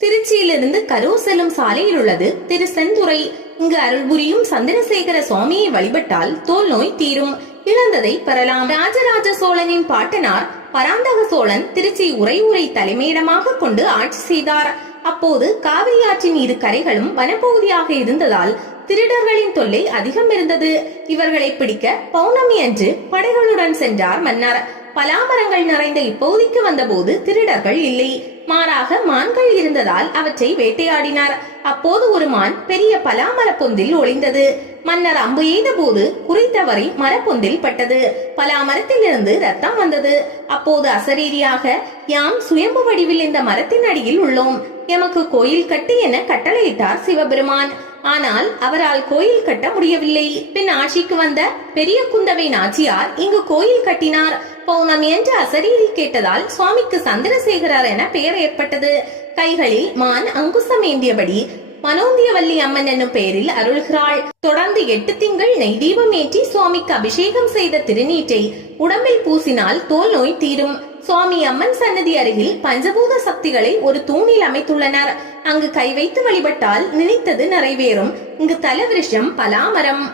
திருச்சியிலிருந்து கரூர் செல்லும் சாலையில் உள்ளது திரு செந்துறை. இங்கு அருள்புரியும் சந்திரசேகர சுவாமியை வழிபட்டால் தோல் நோய் தீரும், இழந்ததை பெறலாம். ராஜராஜ சோழனின் பாட்டனார் பராந்தக சோழன் திருச்சி உறையூரை தலைமையிடமாக கொண்டு ஆட்சி செய்தார். அப்போது காவிரி ஆற்றின் இரு கரைகளும் வனப்பகுதியாக இருந்ததால் திருடர்களின் தொல்லை அதிகம் இருந்தது. இவர்களை பிடிக்க பௌர்ணமி அன்று படைகளுடன் சென்றார் மன்னர். பலாமரங்கள் நிறைந்த இப்பகுதிக்கு வந்தபோது திருடர்கள் இல்லை, மாறாக மான்கள் இருந்ததால் அவற்றை வேட்டையாடினார். அப்போது ஒரு மான் பெரிய பலாமர பொந்தில் ஒளிந்தது. மன்னர் அம்பு எய்த போது குறித்தவரை மரப்பொந்தில் பட்டது. பலாமரத்திலிருந்து ரத்தம் வந்தது. அப்போது அசரீரியாக, யாம் சுயம்பு வடிவில் இந்த மரத்தின் அடியில் உள்ளோம், எமக்கு கோயில் கட்டு என கட்டளையிட்டார் சிவபெருமான். ஆனால் அவரால் கோயில் கட்ட முடியவில்லை. பின் ஆட்சிக்கு வந்த பெரிய குந்தவை நாச்சியார் இங்கு கோயில் கட்டினார். பௌர்ணமி என்று அசரீரி கேட்டதால் சுவாமிக்கு சந்திரசேகரர் என பெயர் ஏற்பட்டது. கைகளில் மான் அங்குசம் ஏந்தியபடி மனோந்தியவல்லி அம்மன் என்னும் பெயரில் அருள்கிறாள். தொடர்ந்து 8 திங்கள் நெய் தீபம் ஏற்றி சுவாமிக்கு அபிஷேகம் செய்த திருநீற்றை உடம்பில் பூசினால் தோல் நோய் தீரும். சுவாமி அம்மன் சன்னதி அருகில் பஞ்சபூத சக்திகளை ஒரு தூணில் அமைத்துள்ளனர். அங்கு கை வைத்து வழிபட்டால் நினைத்தது நிறைவேறும். இங்கு தல விருஷம் பலாமரம்.